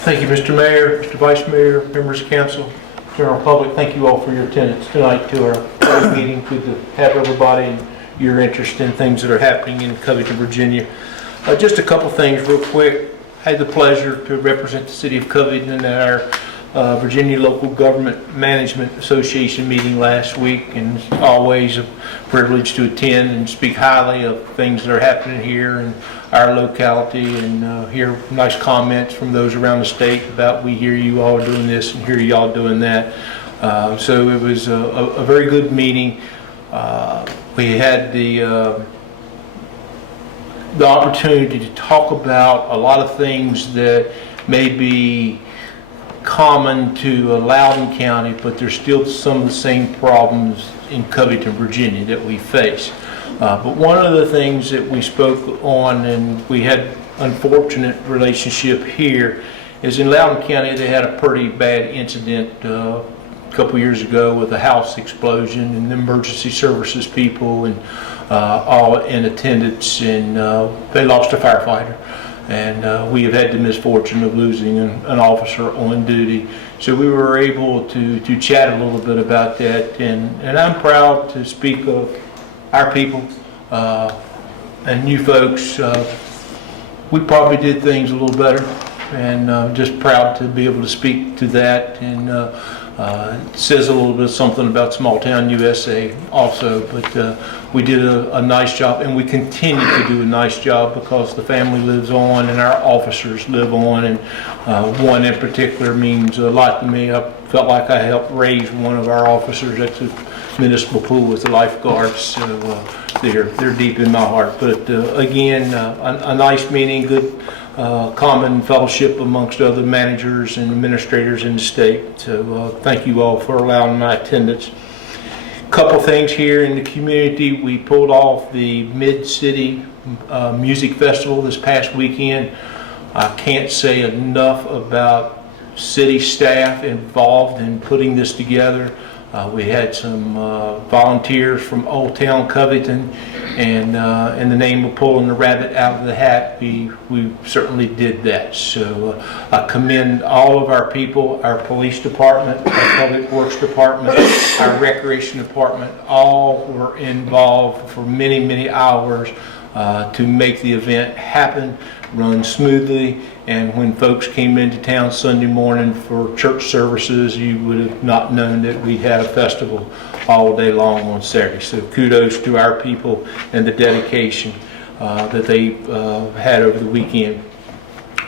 Thank you, Mr. Mayor, Mr. Vice Mayor, members of council, general public. Thank you all for your attendance tonight to our meeting. Good to have everybody and your interest in things that are happening in Covington, Virginia. Just a couple things real quick. I had the pleasure to represent the city of Covington at our Virginia Local Government Management Association meeting last week, and it's always a privilege to attend and speak highly of things that are happening here in our locality, and hear nice comments from those around the state about we hear you all doing this and hear y'all doing that. So it was a very good meeting. We had the opportunity to talk about a lot of things that may be common to Loudoun County, but there's still some of the same problems in Covington, Virginia that we face. But one of the things that we spoke on, and we had unfortunate relationship here, is in Loudoun County they had a pretty bad incident a couple years ago with a house explosion, and the emergency services people and all in attendance, and they lost a firefighter. And we have had the misfortune of losing an officer on duty. So we were able to chat a little bit about that, and I'm proud to speak of our people and you folks. We probably did things a little better, and just proud to be able to speak to that. And it says a little bit something about small town USA also, but we did a nice job, and we continue to do a nice job because the family lives on and our officers live on, and one in particular means a lot to me. I felt like I helped raise one of our officers at the municipal pool with the lifeguards, so they're deep in my heart. But again, a nice meeting, good common fellowship amongst other managers and administrators in the state. So thank you all for allowing my attendance. Couple things here in the community. We pulled off the Mid-City Music Festival this past weekend. I can't say enough about city staff involved in putting this together. We had some volunteers from Old Town Covington, and in the name of pulling the rabbit out of the hat, we certainly did that. So I commend all of our people, our police department, our public works department, our recreation department. All were involved for many, many hours to make the event happen, run smoothly. And when folks came into town Sunday morning for church services, you would have not known that we had a festival all day long on Saturday. So kudos to our people and the dedication that they had over the weekend.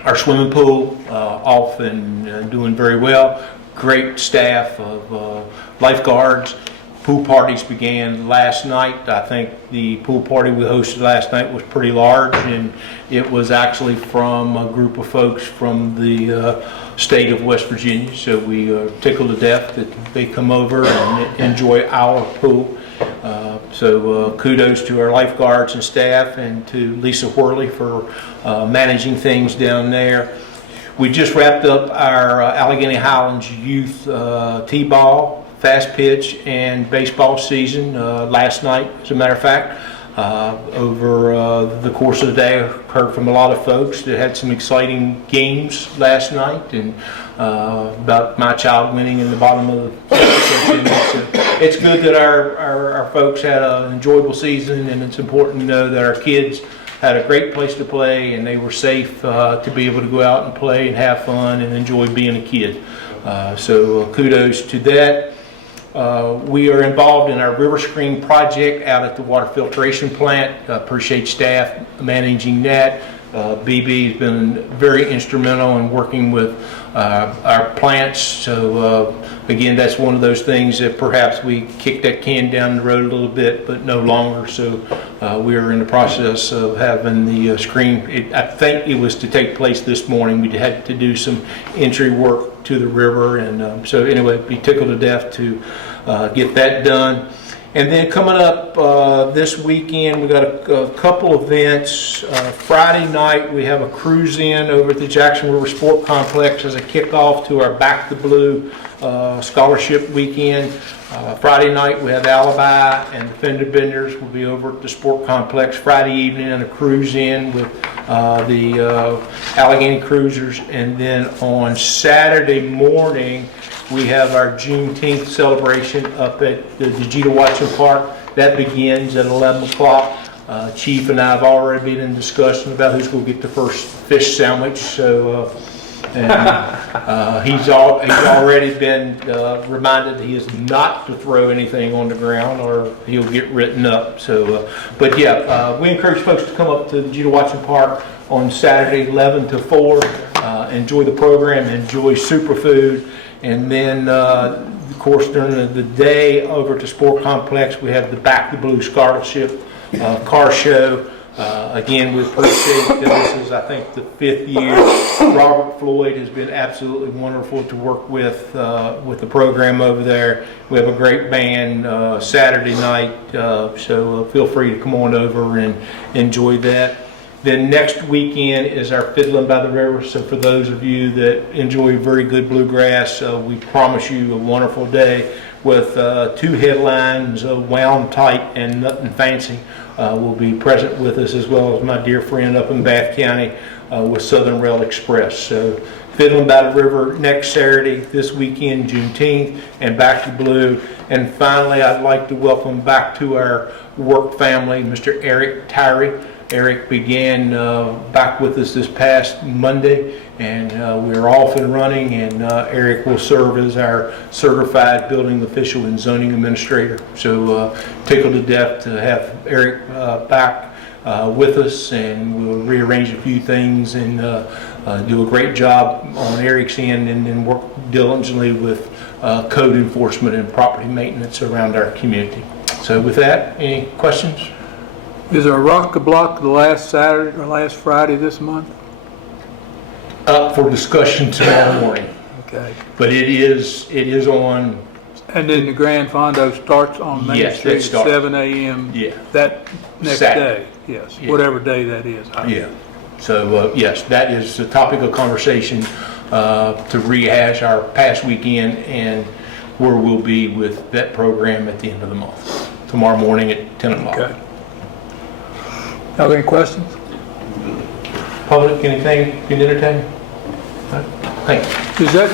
Our swimming pool off and doing very well. Great staff of lifeguards. Pool parties began last night. I think the pool party we hosted last night was pretty large, and it was actually from a group of folks from the state of West Virginia. So we tickled to death that they come over and enjoy our pool. So kudos to our lifeguards and staff, and to Lisa Worley for managing things down there. We just wrapped up our Allegheny Highlands Youth T-ball, fast pitch, and baseball season last night. As a matter of fact, over the course of the day, I heard from a lot of folks that had some exciting games last night, and about my child winning in the bottom of the section. So it's good that our folks had an enjoyable season, and it's important to know that our kids had a great place to play, and they were safe to be able to go out and play and have fun and enjoy being a kid. So kudos to that. We are involved in our river screen project out at the water filtration plant. Appreciate staff managing that. BB has been very instrumental in working with our plants. So again, that's one of those things that perhaps we kicked that can down the road a little bit, but no longer. So we are in the process of having the screen. I think it was to take place this morning. We had to do some entry work to the river, and so anyway, be tickled to death to get that done. And then coming up this weekend, we got a couple events. Friday night, we have a cruise in over at the Jackson River Sport Complex as a kickoff to our Back to Blue scholarship weekend. Friday night, we have Alibi and the Fender Benders will be over at the Sport Complex Friday evening, and a cruise in with the Allegheny Cruisers. And then on Saturday morning, we have our Juneteenth celebration up at the Vegeta Watson Park. That begins at 11 o'clock. Chief and I have already been in discussion about who's going to get the first fish sandwich. So, he's already been reminded he is not to throw anything on the ground or he'll get written up. So, but yeah, we encourage folks to come up to Vegeta Watson Park on Saturday, 11 to 4. Enjoy the program, enjoy superfood, and then, of course, during the day over at the Sport Complex, we have the Back to Blue Scholarship car show. Again, we appreciate that this is, I think, the 5th year. Robert Floyd has been absolutely wonderful to work with the program over there. We have a great band Saturday night, so feel free to come on over and enjoy that. Then next weekend is our Fiddling by the River. So for those of you that enjoy very good bluegrass, we promise you a wonderful day with 2 headlines, Wound Tight and Nothing Fancy. Will be present with us, as well as my dear friend up in Bath County with Southern Rail Express. So Fiddling by the River next Saturday, this weekend, Juneteenth, and Back to Blue. And finally, I'd like to welcome back to our work family, Mr. Eric Tyree. Eric began back with us this past Monday, and we're off and running, and Eric will serve as our certified building official and zoning administrator. So tickled to death to have Eric back with us, and we'll rearrange a few things and do a great job on Eric's end, and then work diligently with code enforcement and property maintenance around our community. So with that, any questions? Is there a rock-a-block the last Saturday or last Friday this month? Up for discussion tomorrow morning. Okay. But it is on. And then the Grand Fondo starts on Main Street at 7 a.m. Yeah. That next Saturday. day. Yes. Yeah. Whatever day that is. Yeah. So yes, that is the topic of conversation to rehash our past weekend and where we'll be with that program at the end of the month. Tomorrow morning at 10 o'clock. Okay. Have any questions? Public, anything you can entertain? Thank you. Is that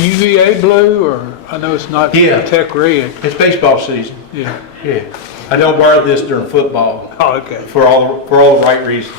UVA blue, or I know it's not Tech Red? It's baseball season. Yeah. Yeah. I don't wear this during football Oh, okay. for all the right reasons.